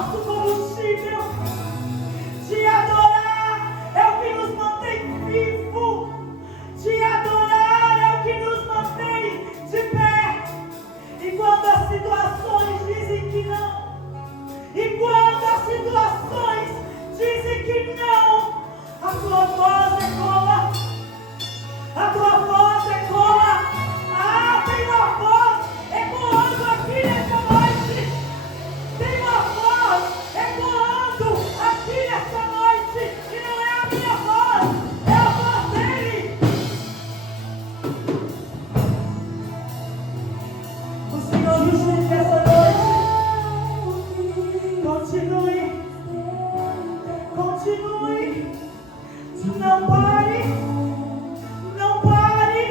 nosso combustível. Te adorar é o que nos mantém vivo. Te adorar é o que nos mantém de pé. E quando as situações dizem que não, e quando as situações dizem que não, a tua voz ecoa. A tua voz ecoa. Ah, tem uma voz ecoando aqui nessa noite. Tem uma voz ecoando aqui nessa noite. E não é a minha voz, é a voz dele. O Senhor nos diz nessa noite: continue, continue, não pare, não pare,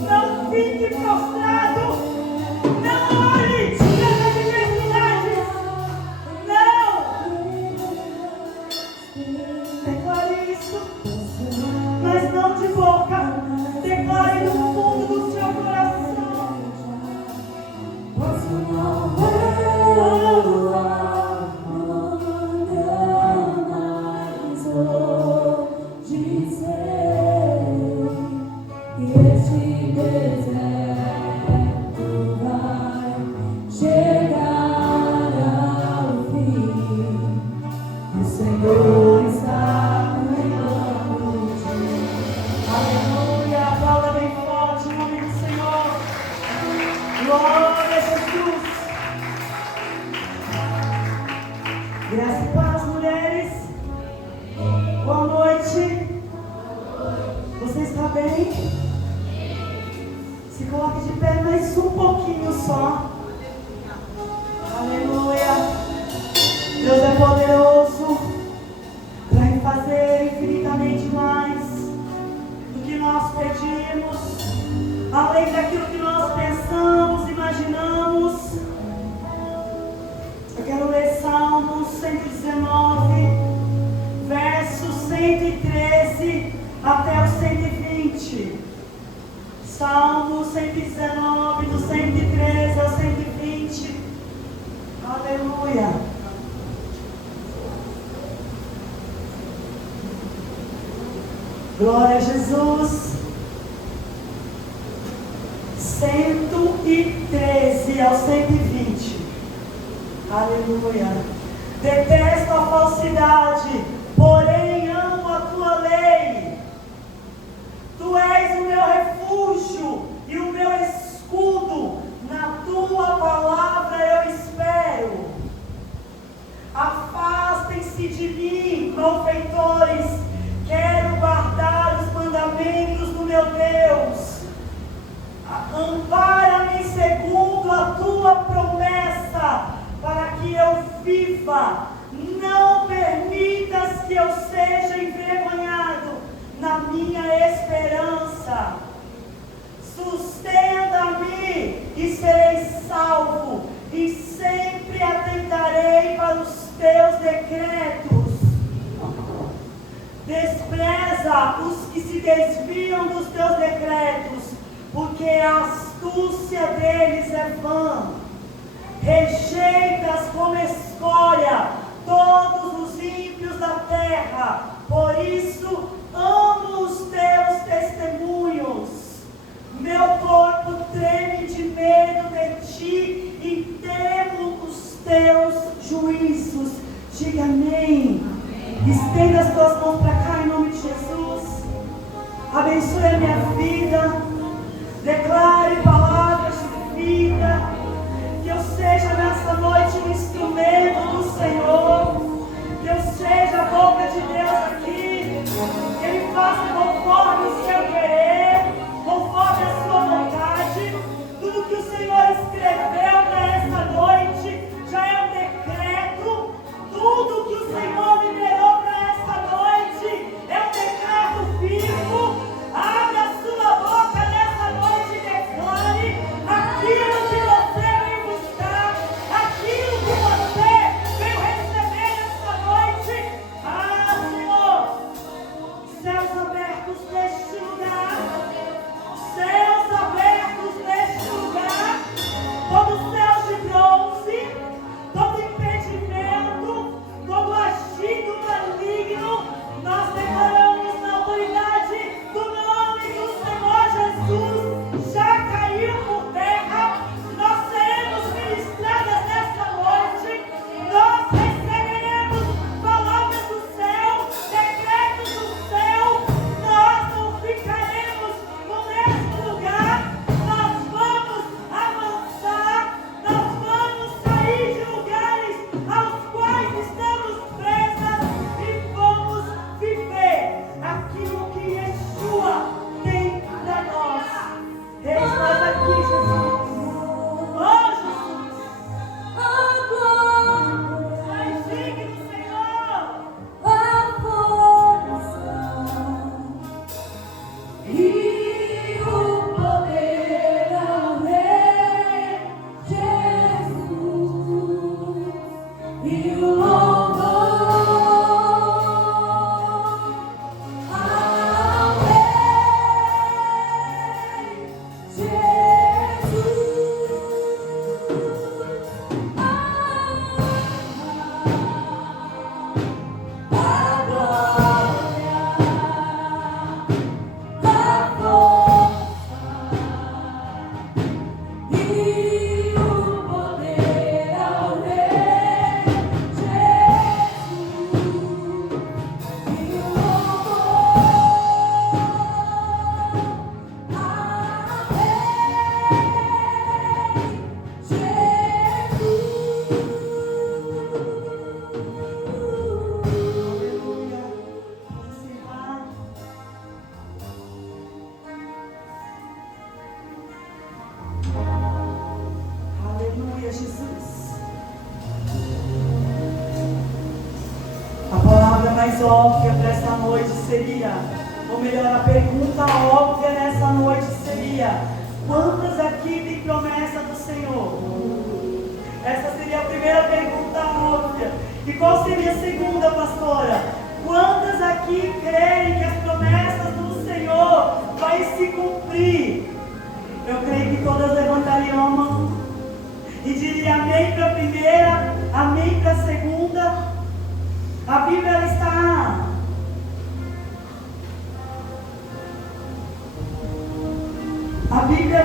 não fique prostrado, não olhe diante das adversidades, não. Declare isso, mas não de boca, declare no fundo do seu coração. Posso não perdoar, mas vou dizer que este deserto vai chegar ao fim. O Senhor está cuidando de mim. Aleluia, aplauda bem forte o nome do Senhor. Glória a Jesus. Graça e paz, mulheres. Boa noite. Você está bem? Se coloque de pé mais um pouquinho só. Aleluia. Deus é poderoso para fazer infinitamente mais do que nós pedimos, além daquilo que nós pensamos, imaginamos. Eu quero ler Salmos 119, versos 113 até o 120. Salmo 119, do 113 ao 120. Aleluia. Glória a Jesus. 113 ao 120. Aleluia. Detesto a falsidade, porém amo a tua lei. Tu és o meu refúgio e o meu escudo, na tua palavra eu espero. Afastem-se de mim, malfeitores, quero guardar os mandamentos do meu Deus. Ampara-me segundo a tua promessa, para que eu viva. Não permitas que eu seja envergonhado na minha esperança. Sustenta-me e serei salvo, e sempre atentarei para os teus decretos. Despreza os que se desviam dos teus decretos, porque a astúcia deles é vã. Rejeitas como escória todos os ímpios da terra, por isso amo os teus testemunhos. Meu corpo treme de medo de ti e temo os teus juízos. Diga amém. Estenda as tuas mãos para cá em nome de Jesus. Abençoe a minha vida. Declare palavras de vida. Que eu seja nessa noite um instrumento do Senhor. Que eu seja a boca de Deus aqui. Que Ele faça conforme o seu querer, conforme a sua vontade. Tudo que o Senhor escreveu para esta noite já é um decreto. Tudo que o Senhor liberou para esta noite é um decreto vivo. Abre a sua boca Mas óbvia para essa noite seria, ou melhor, a pergunta óbvia nessa noite seria: quantas aqui têm promessa do Senhor? Essa seria a primeira pergunta óbvia. E qual seria a segunda, pastora? Quantas aqui creem que as promessas do Senhor vai se cumprir? Eu creio que todas levantariam a mão e diriam amém para a primeira, amém para a segunda. A Bíblia ela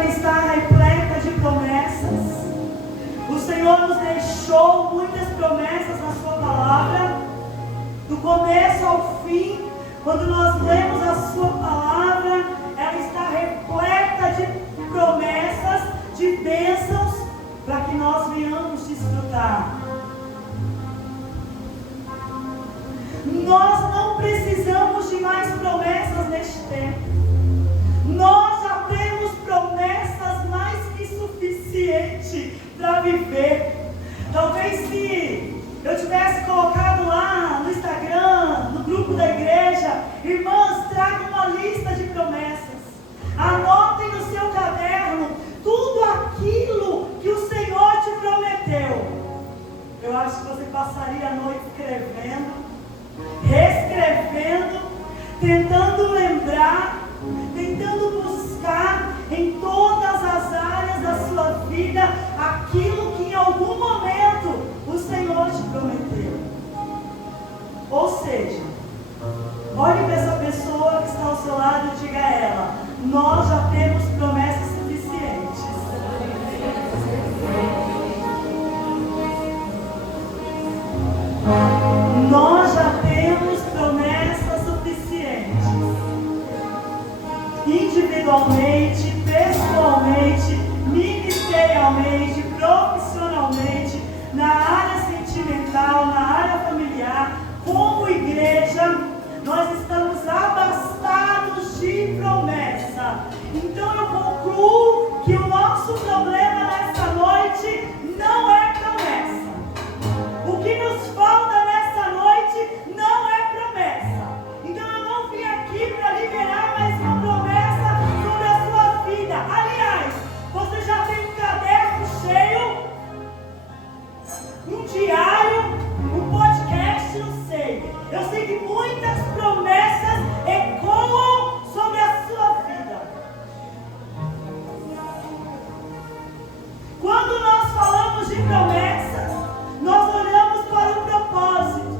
está repleta de promessas. O Senhor nos deixou muitas promessas na sua palavra, do começo ao fim. Quando nós lemos a sua palavra, ela está repleta de promessas, de bênçãos, para que nós venhamos desfrutar. Nós não precisamos de mais promessas neste tempo. Nós já temos promessas mais que suficientes para viver. Talvez se eu tivesse colocado lá no Instagram, no grupo da igreja, irmãs, tragam uma lista de promessas. Anotem no seu caderno tudo aquilo que o Senhor te prometeu. Eu acho que você passaria a noite escrevendo, reescrevendo, tentando lembrar, tentando buscar em todas as áreas da sua vida aquilo que em algum momento o Senhor te prometeu. Ou seja, olhe para essa pessoa que está ao seu lado e diga a ela: nós já temos promessas suficientes. Nós já temos promessas suficientes. Individualmente, pessoalmente, ministerialmente, profissionalmente, na área sentimental, na área familiar, como igreja, nós estamos abastados de promessa. Então eu concluo que o nosso problema nessa noite não é promessa. O que nos falta nessa noite não é promessa. Então eu não vim aqui para liberar mais uma promessa sobre a sua vida. Aliás, você já tem um caderno cheio, um diário, um podcast, não sei. Eu sei que muitas promessas ecoam sobre a sua vida. Quando nós falamos de promessa, nós olhamos para o propósito.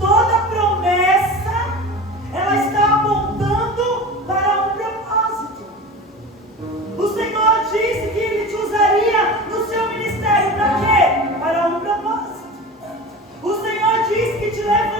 Toda promessa, ela está apontando para um propósito. O Senhor disse que Ele te usaria no seu ministério. Para quê? Para um propósito. O Senhor disse que te levaria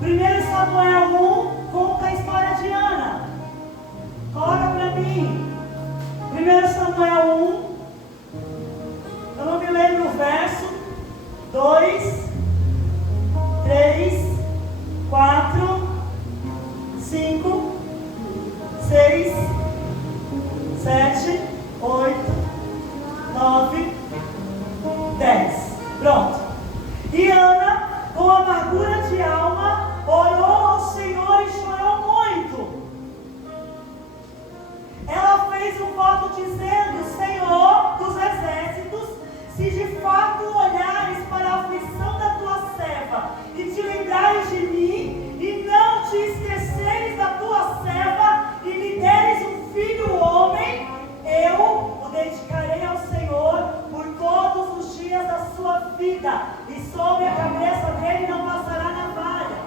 1 Samuel 1 conta a história de Ana. Coloca para mim. 1 Samuel 1. Eu não me lembro o verso. 2, 3, 4, 5, 6, 7, 8, 9, 10. Pronto. E Ana, com amargura de alma, orou ao Senhor e chorou muito. Ela fez um voto dizendo: Senhor dos exércitos, se de fato olhares para a aflição da tua serva e te lembrares de mim, e não te esqueceres da tua serva, e me deres um filho homem, eu o dedicarei ao Senhor por todos os dias da sua vida, e sobre a cabeça dele não passará navalha.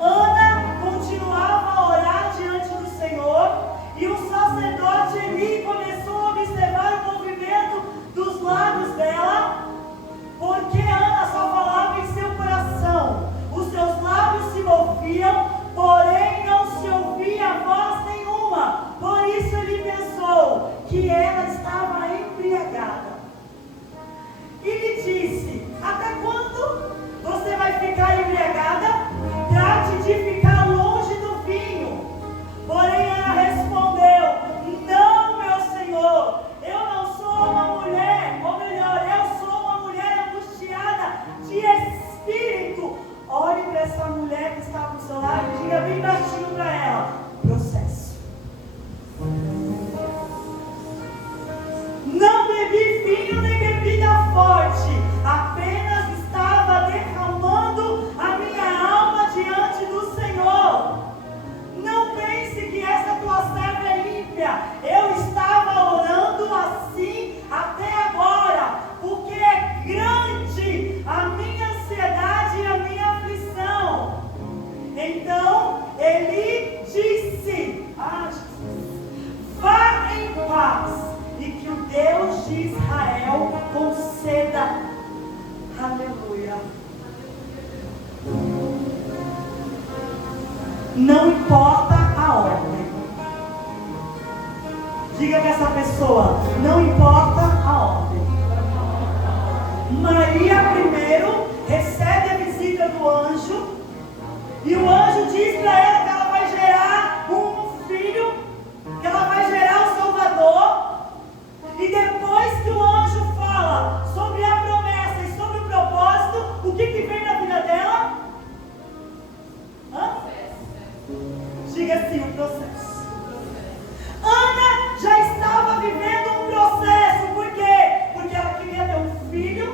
Ana continuava a orar diante do Senhor, e o sacerdote Eli começou a observar o movimento dos lábios dela, porque Ana só falava em seu coração. Os seus lábios se moviam, porém não se ouvia voz nenhuma. Por isso ele pensou que ela estava embriagada. E lhe disse: até quando você vai ficar embriagada? Trate de ficar longe do vinho. Porém ela respondeu: não, meu senhor, eu não sou uma mulher, ou melhor, eu sou uma mulher angustiada de espírito. Olhe para essa mulher que está ao seu lado e diga bem baixinho para ela: processo. Não bebi vinho nem bebida forte, apenas estava derramando a minha alma diante do Senhor. Não pense que essa tua serva é ímpia. Eu estava orando assim até agora, porque é grande a minha ansiedade e a minha aflição. Então ele disse: vá em paz, e que o Deus de Israel conceda. Aleluia. Não importa a ordem. Diga para essa pessoa: não importa a ordem. Maria primeiro recebe a visita do anjo, e o anjo diz para ela que ela vai gerar um filho, que ela vai gerar o Salvador. E depois que o anjo fala sobre a promessa e sobre o propósito, o que vem na vida dela? Diga assim: o processo. Ana já estava vivendo um processo. Por quê? Porque ela queria ter um filho.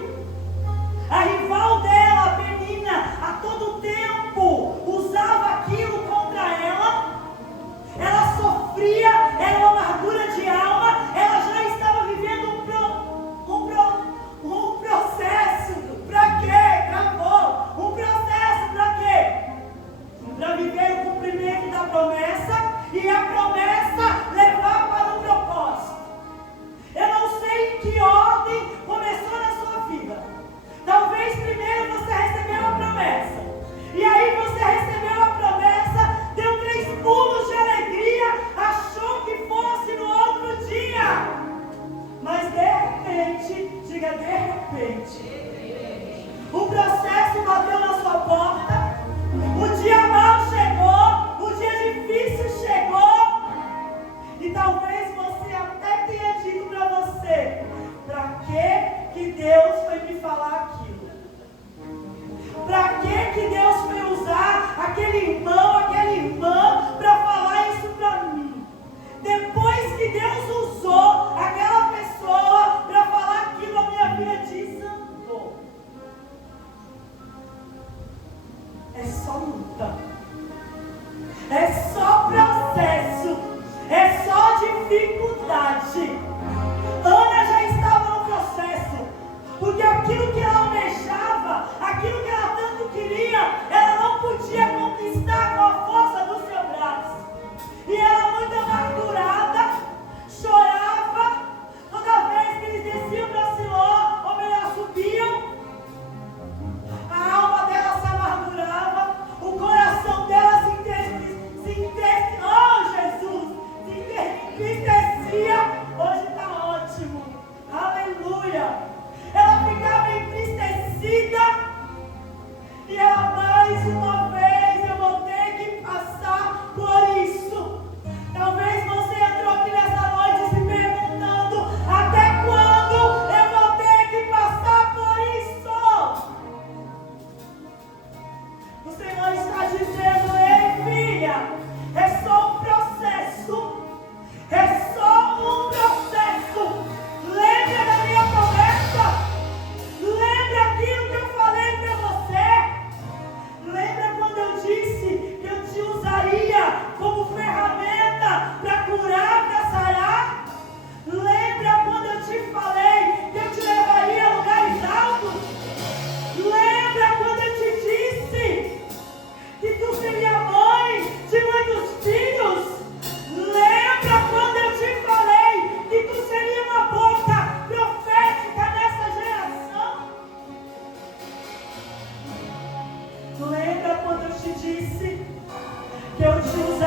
A rival dela, a Penina, a todo tempo usava aquilo como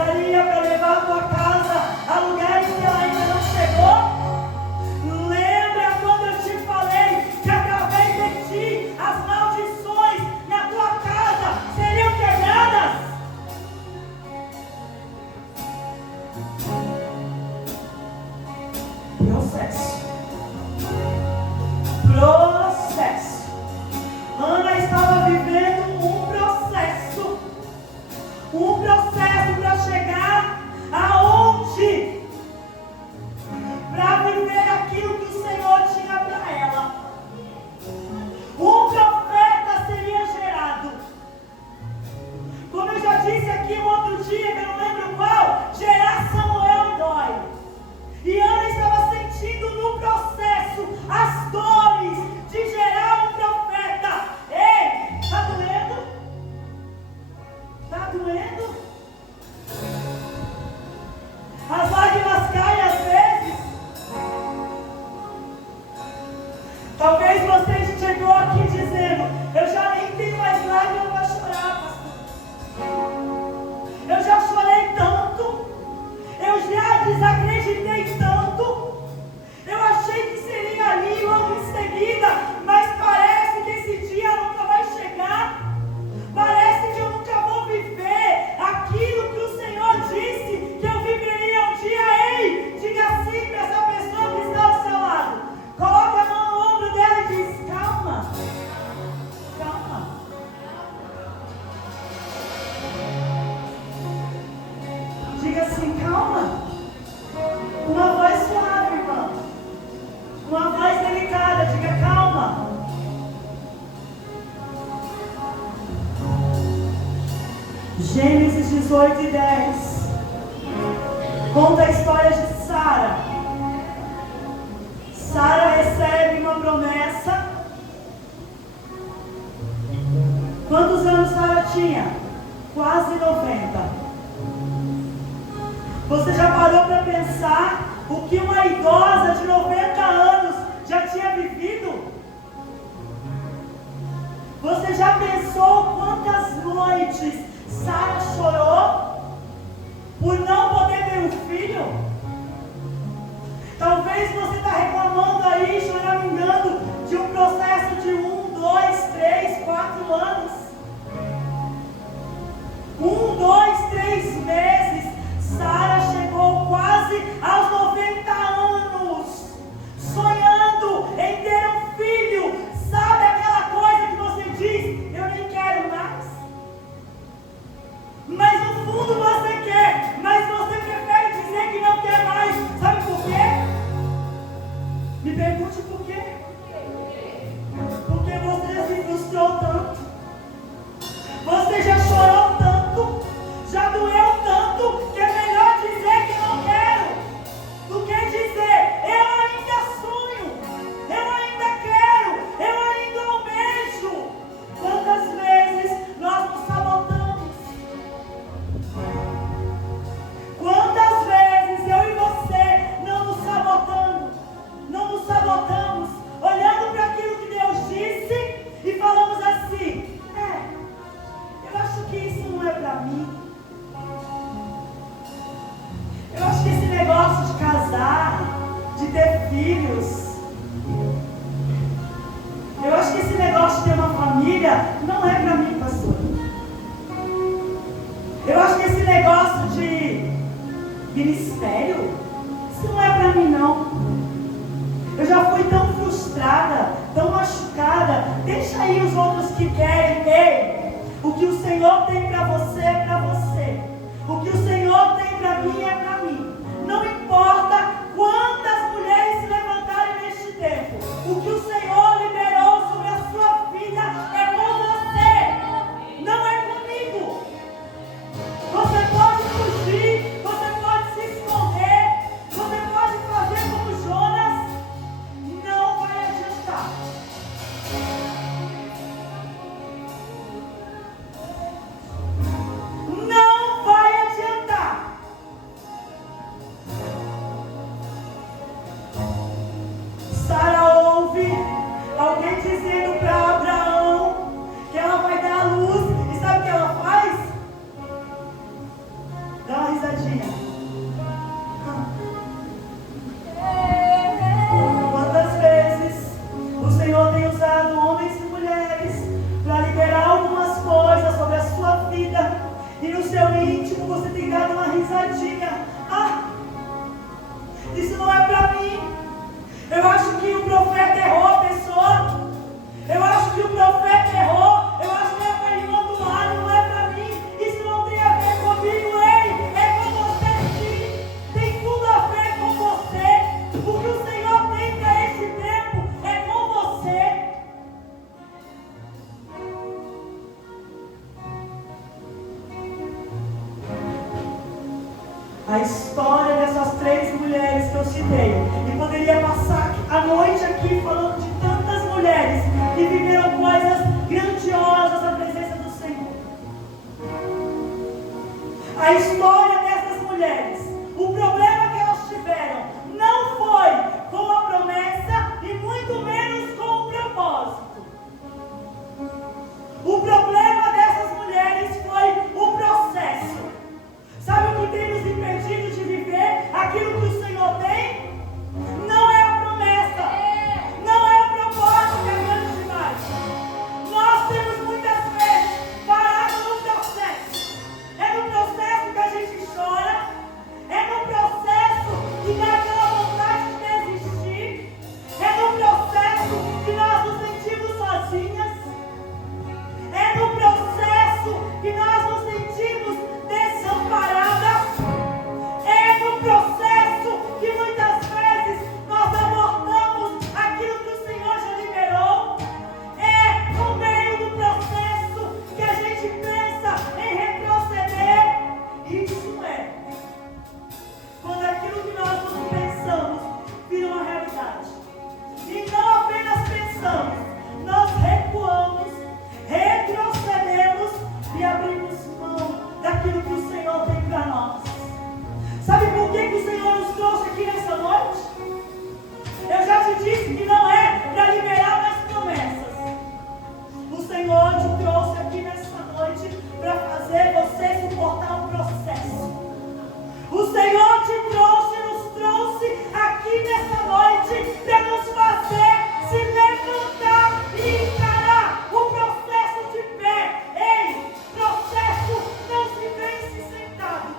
usaria para levar a tua casa a lugares que ela ainda não chegou? Lembra quando eu te falei que através de ti as maldições na tua casa seriam quebradas? Processo. Ana estava vivendo um processo para chegar aonde? Para viver aquilo que o Senhor tinha para ela. Um profeta seria gerado. Como eu já disse aqui um outro dia, que eu não lembro qual, gerar Samuel dói. E Ana estava sentindo no processo as dores de gerar um profeta. Ei, está doendo? Está doendo? As lágrimas caem às vezes. Talvez você chegou aqui dizendo: eu já nem tenho mais lágrimas para chorar, pastor. Eu já chorei tanto. Eu já desacreditei tanto. Eu achei que seria ali logo em seguida, mas parece que esse dia nunca vai chegar. Parece que eu nunca vou viver aquilo que o Senhor disse que eu viveria um dia. Ei, diga assim para essa pessoa que está ao seu lado. Coloque a mão no ombro dela e diz: calma, calma. Diga assim: calma. Uma voz suave, irmão. Uma voz delicada. Diga: calma. Gênesis 18 e 10 conta a história de Sara. Sara recebe uma promessa. Quantos anos Sara tinha? Quase 90. Você já parou para pensar o que uma idosa de 90 anos já tinha vivido? Você já pensou quantas noites Sara chorou por não poder ter um filho? Talvez você está reclamando aí, choramingando de um processo de 1, 2, 3, 4 anos. 1, 2, 3 meses. Sara chegou quase aos 90 anos, sonhando em ter um filho. Sabe aquela coisa que você diz: eu nem quero mais? Mas no fundo você quer, mas você prefere dizer que não quer mais. Sabe por quê? Me pergunte por quê. Porque você já se frustrou tanto. Você já chorou tanto. Já doeu tanto que é melhor dizer que não quero do que dizer: eu ainda sonho, eu ainda quero, eu ainda almejo. Quantas vezes nós nos sabotamos? Quantas vezes eu e você não nos sabotamos? Não nos sabotamos, olhando para aquilo que Deus disse e falamos assim: eu acho que isso não é para mim. Eu acho que esse negócio de casar, de ter filhos, eu acho que esse negócio de ter uma família não é para mim, pastor. Eu acho que esse negócio de ministério, isso não é para mim, não. Eu já fui tão frustrada, tão machucada. Deixa aí os outros que querem. Ei, o que o Senhor tem para você é para você. O que o Senhor tem para mim é para mim. Não importa quantas mulheres se levantarem neste tempo. O que o Senhor liberou sobre a sua vida é com você, não é comigo. Você pode fugir, você pode se esconder, você pode fazer como Jonas. Não vai adiantar. Não vai adiantar. a história dessas 3 mulheres que eu citei. E poderia passar a noite aqui falando de tantas mulheres que viveram coisas grandiosas na presença do Senhor. A história dessas mulheres, o problema que elas tiveram não foi com a promessa e muito menos com o propósito. O problema dessas mulheres foi o processo. Sabe o que tem nos impedido de viver aquilo que o Senhor tem? Não é a promessa, não é o propósito que é grande demais. Nós temos muitas vezes parado no processo. É no processo que a gente chora, é no processo que dá aquela vontade de desistir, é no processo que nós nos sentimos sozinhas, é no processo que nós nos sentimos desamparadas, é no processo que muitas vezes nós abortamos aquilo que o Senhor já liberou, é no meio do processo que a gente pensa em retroceder. Isso é quando aquilo que nós não pensamos vira uma realidade. E não apenas pensamos, nós recuamos, retrocedemos e abrimos mão daquilo que o Senhor tem para nós. Sabe por que o Senhor nos trouxe aqui nessa noite? Eu já te disse que não é para liberar mais promessas. O Senhor te trouxe aqui nessa noite para fazer você suportar o processo. O Senhor te trouxe, nos trouxe aqui nessa noite para nos fazer se levantar e encarar o processo de pé. Ei, processo não se vence sentado.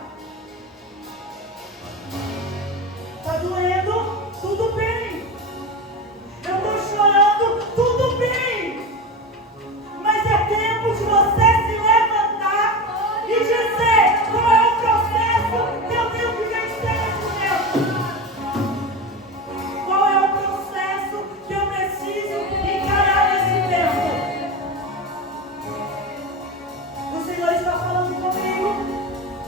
Está doendo? Tudo bem. Eu estou chorando? Tudo bem. Mas é tempo de você se levantar e dizer qual é o processo que eu tenho que vencer nesse tempo. Qual é o processo que eu preciso encarar nesse tempo? O Senhor está falando comigo.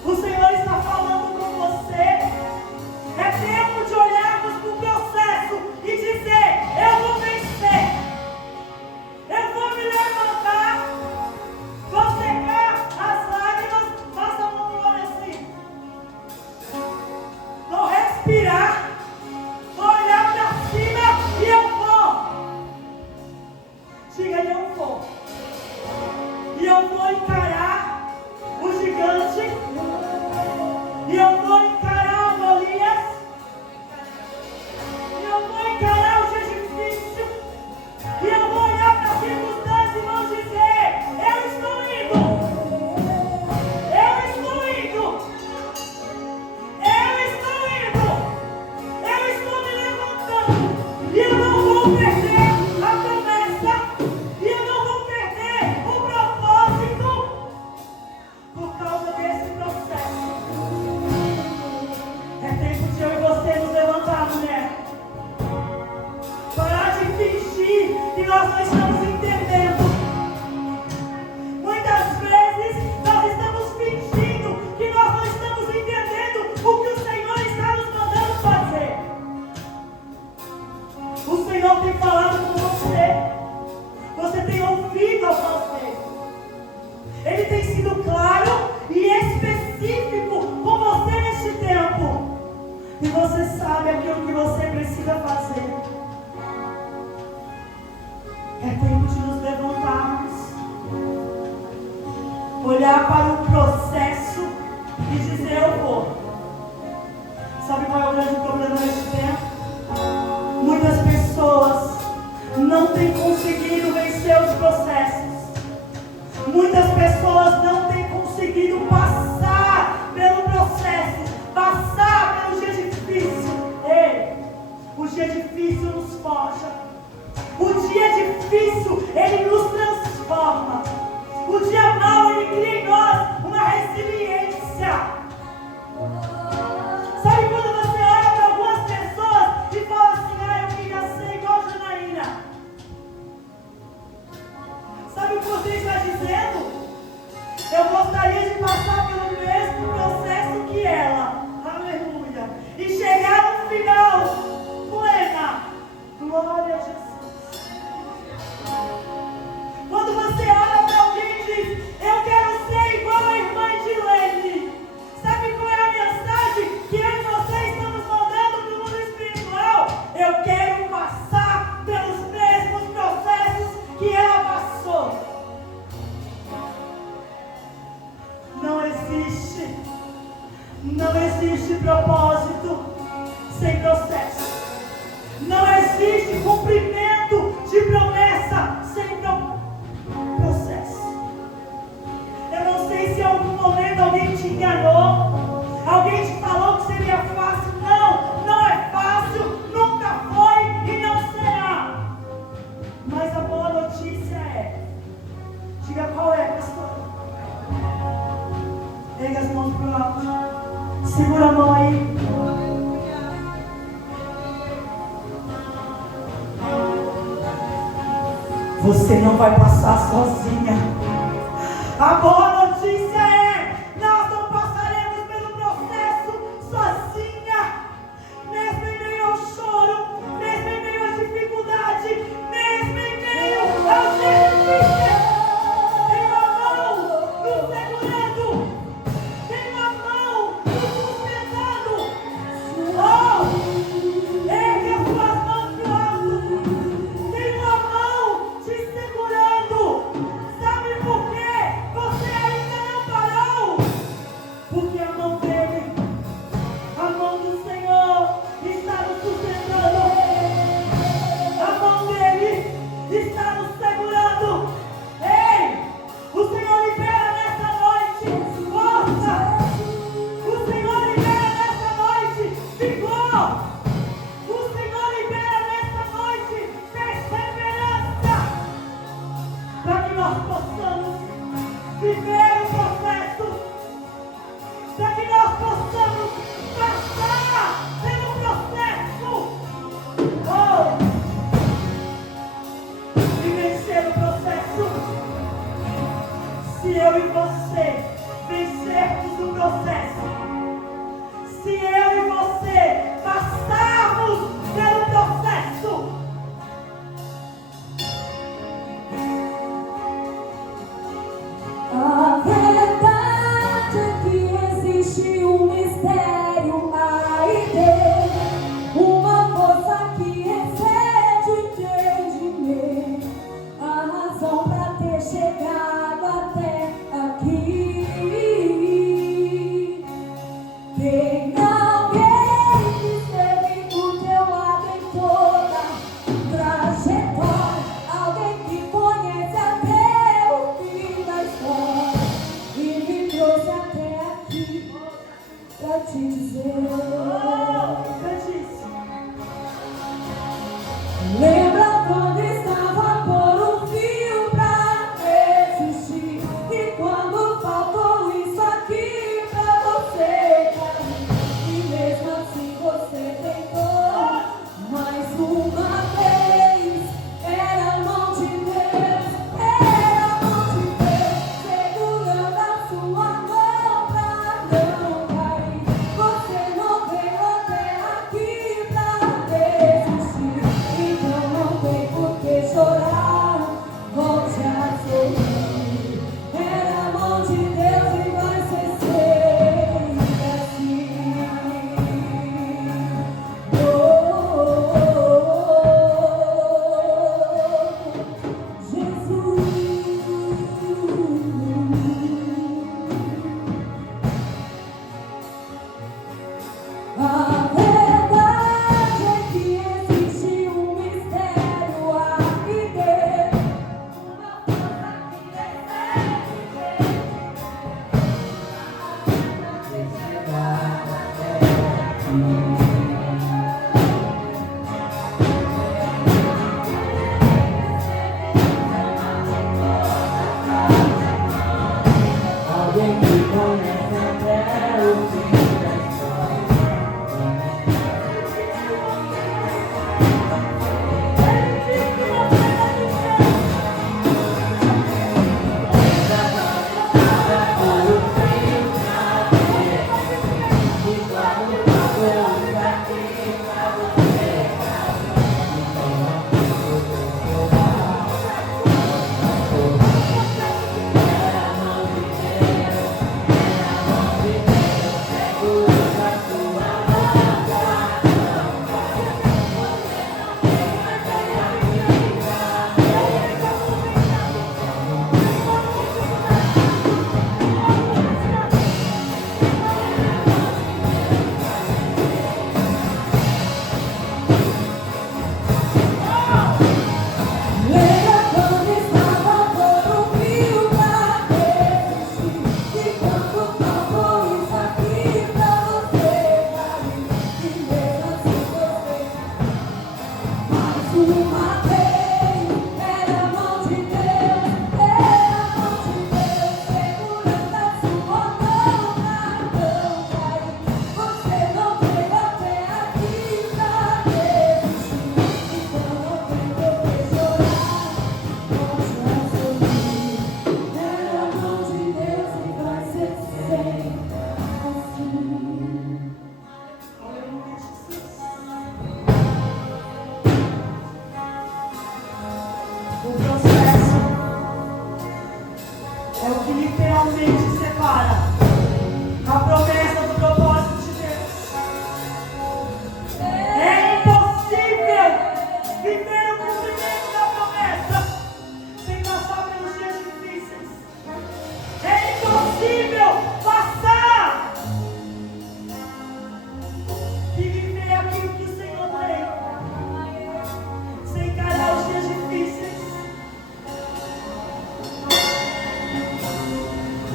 O Senhor está falando com você. É tempo de olharmos para o processo e dizer: eu vou vencer. Eu vou me levantar. Vou secar as lágrimas. Faça a mão para assim. Vou respirar. Vou olhar para cima e eu vou. Diga: eu vou. E eu vou encarar o gigante. E eu vou encarar o Golias. E eu vou encarar o dia difícil. E eu vou olhar para a circunstância e vou dizer: eu estou indo. Eu estou indo. Eu estou indo. Eu estou me levantando. E eu não vou perder a promessa. E eu não vou perder o propósito por causa desse processo. É tempo de eu e você nos levantar, mulher. Parar de fingir que nós não estamos entendendo. Muitas vezes nós estamos fingindo que nós não estamos entendendo o que o Senhor está nos mandando fazer. O Senhor tem falado com você. Você tem ouvido a voz dele. Ele tem sido claro e específico com você neste tempo. E você sabe aquilo que você precisa fazer. É tempo de nos levantarmos, olhar para o processo e dizer: eu vou. Sabe qual é o grande problema neste tempo? Muitas pessoas não têm conseguido vencer os processos. Muitas pessoas não têm conseguido passar pelo processo, passar pelo dia difícil. Ei, o dia difícil nos forja. O dia difícil, ele nos transforma. O dia mau, ele cria em nós uma resiliência. Sabe quando você olha para algumas pessoas e fala assim: eu queria ser igual a Janaína. Sabe o que você está dizendo? Eu gostaria de passar pelo mesmo processo que ela. Glória a Jesus. Quando você olha para alguém e diz, eu quero ser igual a irmã Edilene, sabe qual é a mensagem que eu e você estamos mandando para o mundo espiritual? Eu quero passar pelos mesmos processos que ela passou. Não existe propósito sem processo. Não existe cumprimento de promessa sem processo. Eu não sei se em algum momento alguém te enganou, alguém te falou que seria fácil. Não é fácil, nunca foi e não será. Mas a boa notícia é, diga qual é, pastor? Pega as mãos para o alto. Segura a mão aí. Você não vai passar sozinha. A boa notícia é, nós não passaremos pelo processo sozinha. Mesmo em meio ao choro, mesmo em meio à dificuldade, mesmo em meio ao difícil. Tem uma mão nos segurando. Tem uma mão nos sustentando. Oh! Ergue as suas mãos para o alto. Tem uma mão te segurando. Sabe por quê? Você ainda não parou. Porque a mão dele, a mão do Senhor está nos sustentando. A mão dele está nos segurando. Ei! O Senhor libera nessa noite força. O Senhor libera nessa noite vigor. O Senhor libera nessa noite perseverança. Para que nós possamos viver o processo. Para que nós possamos passar pelo processo. Oh! E vencer o processo. Se eu e você vencermos o processo, se eu e você passarmos pelo processo, A verdade é que existe um mistério aí dentro, uma força que excede o entendimento, a razão pra ter chegado até aqui.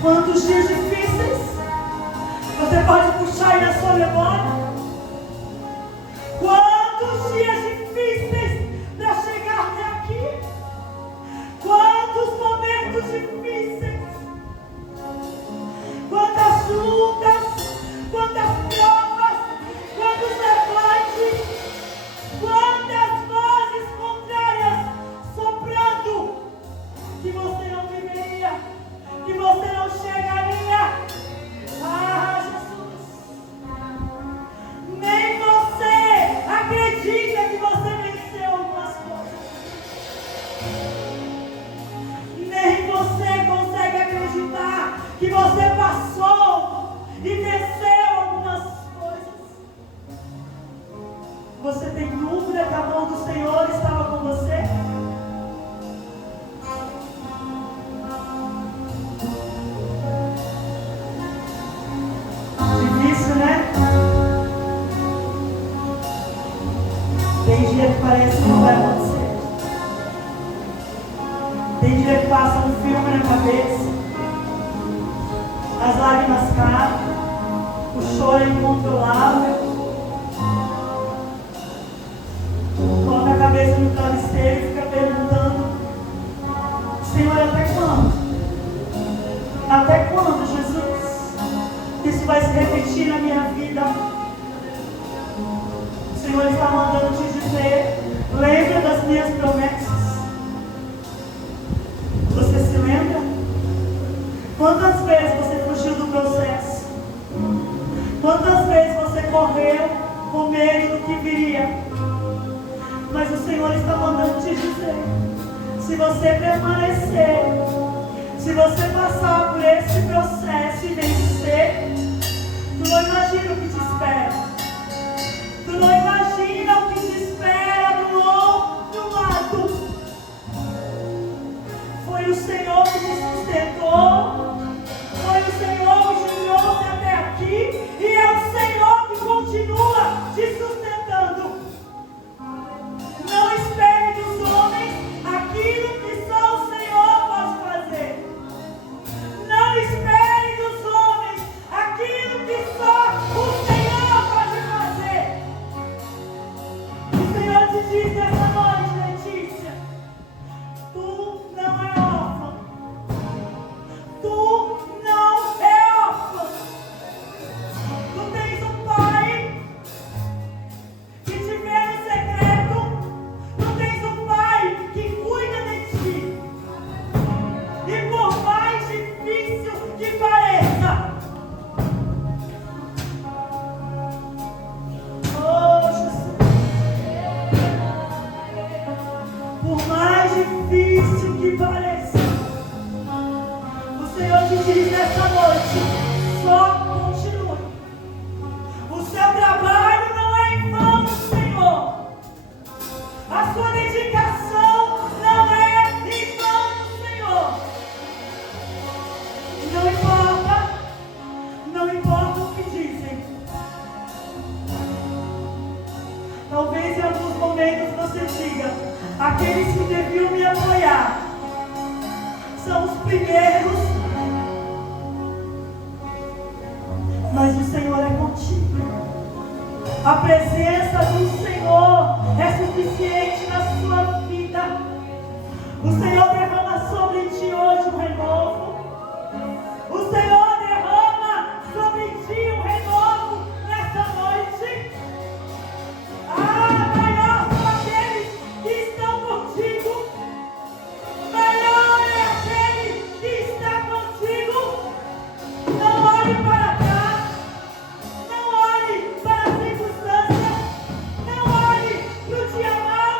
Quantos dias difíceis você pode puxar aí na sua memória? Quantos dias difíceis para chegar até aqui? Quantos momentos difíceis? Quantas lutas? Quantas provas? Quantos debates? Quantas vozes contrárias soprando que você não viveria, que você não chegaria. Ah, Jesus! Nem você acredita que você venceu algumas coisas. Nem você consegue acreditar que você passou e venceu algumas coisas. Você tem dúvida que a mão do Senhor estava com você? Difícil, né? Tem dia que parece que não vai acontecer. Tem dia que passa um filme na cabeça, as lágrimas caem, o choro é incontrolável. Coloca a cabeça no travesseiro e fica perguntando: Senhor, até quando? Até quando, Jesus? Isso vai se repetir na minha vida? O Senhor está mandando te dizer: lembra das minhas promessas. Você se lembra? Quantas vezes você fugiu do processo? Quantas vezes você correu com medo do que viria? Mas o Senhor está mandando te dizer: se você permanecer, se você passar por esse processo e vencer, tu não imagina o que te espera. Tu não imagina o que te espera do outro lado. Foi o Senhor que te sustentou, foi o Senhor que te trouxe até aqui, e é o Senhor que continua te sustentando. Não espere dos homens aquilo que só o Senhor pode fazer. Não espere dos homens aquilo que só o Senhor pode fazer. O Senhor te diz nessa noite, Letícia: tu não é órfã. Tu não é órfã. Tu tens um pai que te vê no secreto. Tu tens um pai que cuida de ti. E por mais difícil que pareça, oh Jesus, por mais difícil que pareça, o Senhor te diz nessa noite: só continue. O seu trabalho não é em vão do Senhor. A sua dedicação não é em vão do Senhor. Não importa o que dizem. Talvez em alguns momentos você diga: aqueles que deviam me apoiar são os primeiros. Mas o Senhor é contigo. A presença do Senhor é suficiente na sua vida. O Senhor derrama sobre ti hoje um renovo. O Senhor derrama sobre ti um renovo nessa noite. Ah, maior são aqueles que estão contigo. Maior é aquele que está contigo. Não olhe para trás. Não olhe para as circunstâncias. Não olhe para o dia mau.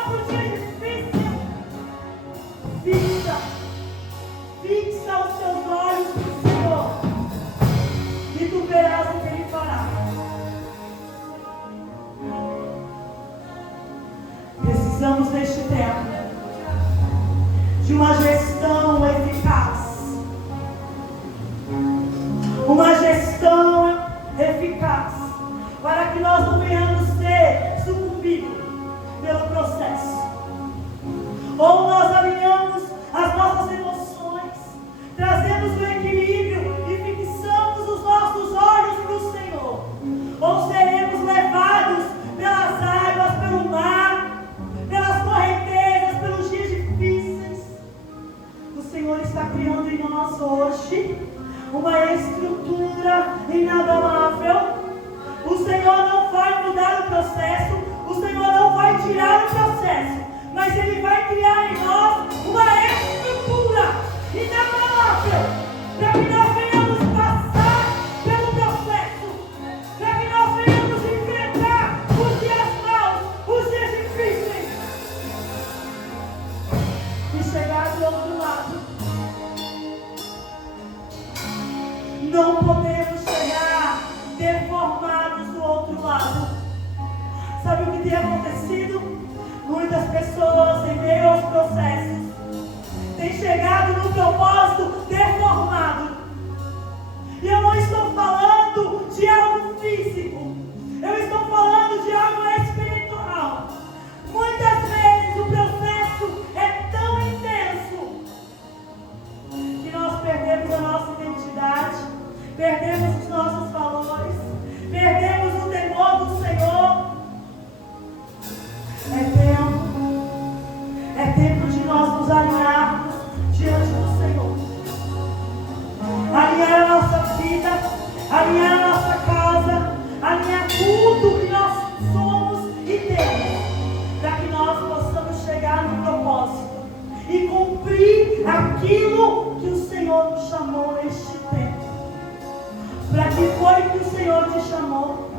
Senhor está criando em nós hoje uma estrutura inabalável. O Senhor não vai mudar o processo, o Senhor não vai tirar o processo, mas Ele vai criar em nós uma estrutura inabalável, para que nós venhamos passar pelo processo, para que nós venhamos enfrentar os dias maus, os dias difíceis, e chegar do outro lado. Não podemos chegar deformados do outro lado. Sabe o que tem acontecido? Muitas pessoas, em meio aos processos, têm chegado no propósito deformado. E eu não estou falando de algo físico, eu estou falando de algo espiritual. Muitas vezes o processo é tão intenso que nós perdemos a nossa identidade, perdemos os nossos valores, perdemos o temor do Senhor. É tempo de nós nos alinharmos diante do Senhor. Alinhar a nossa vida, alinhar a nossa casa, alinhar tudo que nós somos e temos, para que nós possamos chegar no propósito e cumprir aquilo que o Senhor nos chamou neste tempo. Para que foi que o Senhor te chamou?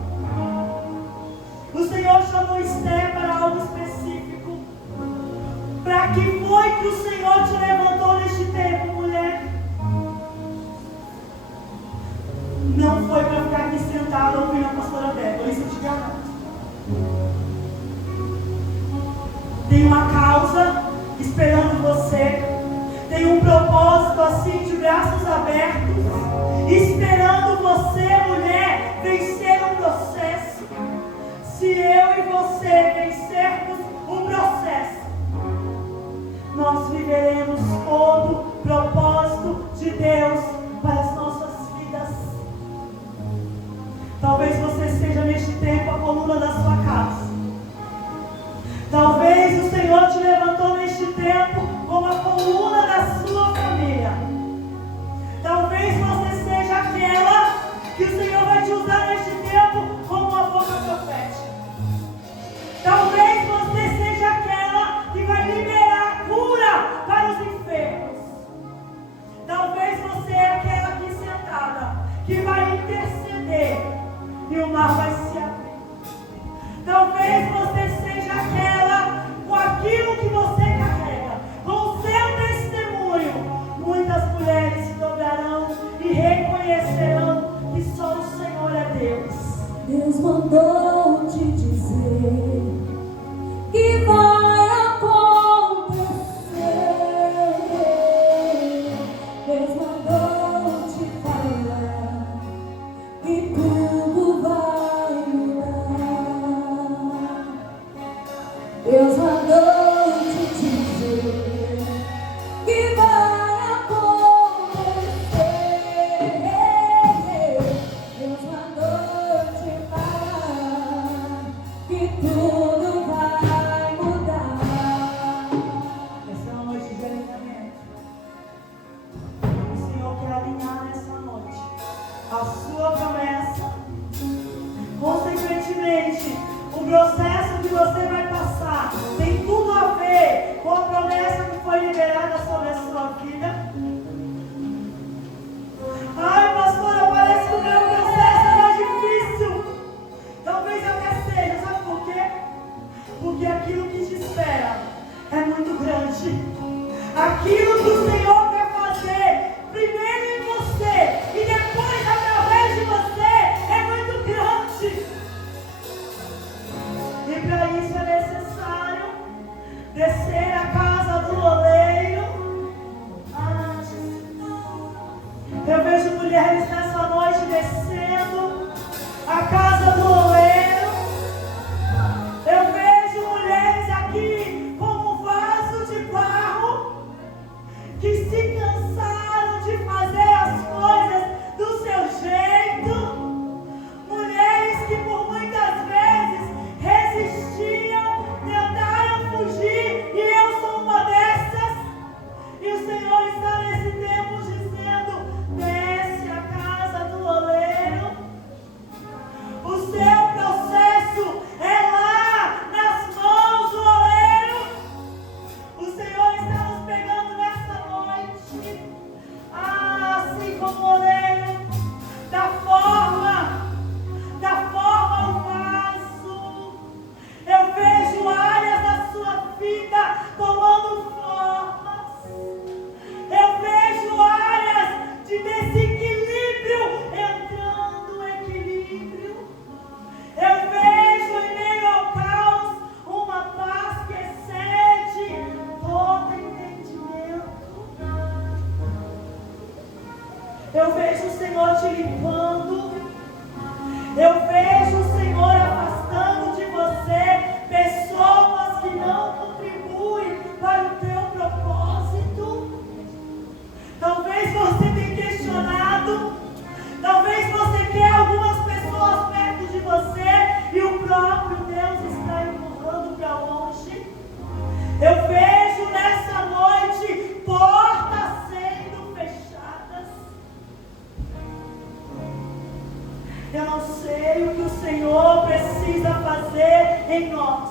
O Senhor chamou Esther para algo específico. Para que foi que o Senhor te levantou neste tempo, mulher? Não foi para ficar aqui sentada ouvindo a pastora Débora, isso eu te garanto. Tem uma causa esperando você. Tem um propósito assim de braços abertos, esperando você, mulher, vencer o processo. Se eu e você vencermos o processo, nós viveremos todo o propósito de Deus para as nossas vidas. Talvez você seja neste tempo a coluna da sua casa. Talvez o Senhor te levantou neste tempo como a coluna da sua família. Talvez você seja aquela que o Senhor vai te usar neste tempo como uma boca profética. Talvez você seja aquela que vai liberar cura para os enfermos. Talvez você é aquela aqui sentada que vai interceder e o mar vai se abrir. Talvez você seja aquela com aquilo que você carrega, com o seu testemunho. Muitas mulheres se dobrarão e reconhecerão que só o Senhor é Deus. Deus mandou te dizer que vai acontecer. Deus mandou te falar que tudo vai mudar. Deus mandou te dizer que vai acontecer. Deus mandou te falar que tudo vai mudar. Essa é uma noite de alinhamento. O Senhor quer alinhar nessa noite a sua promessa. Consequentemente, o processo que você vai passar tem tudo a ver com a promessa que foi liberada sobre a sua vida. Ai, pastora, parece que o meu processo é mais difícil. Talvez até seja, sabe por quê? Porque aquilo que te espera é muito grande. Aquilo que o Senhor quer fazer primeiro em você e depois através de você é muito grande. E para isso é necessário descer a casa do oleiro antes. Eu vejo mulheres nessa noite descendo a casa do oleiro. Eu vejo mulheres aqui como um vaso de barro que se cansaram de fazer as coisas do seu jeito. Mulheres que por muitas vezes resistiam, tentaram fugir, e eu sou uma dessas. E o Senhor está Eu vejo o Senhor te limpando. Eu vejo o Senhor afastando de você pessoas que não contribuem para o teu propósito. Talvez você tenha questionado. Talvez você quer algumas pessoas perto de você e o próprio Deus está empurrando para longe. Eu vejo nessa noite portas sendo fechadas. Eu não sei o que o Senhor precisa fazer em nós.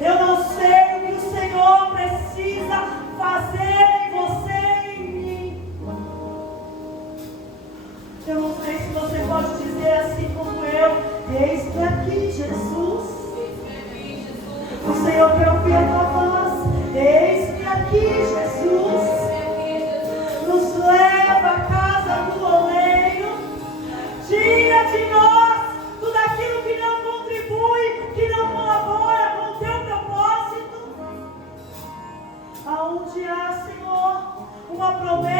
Eu não sei o que o Senhor precisa fazer em você e em mim. Eu não sei se você pode dizer assim como eu: eis-me aqui, Jesus. O Senhor quer ouvir a tua voz. Eis-me aqui, Jesus. Nos leva à casa do oleiro. Tira de nós tudo aquilo que não contribui, que não colabora com o teu propósito. Aonde há, Senhor, uma promessa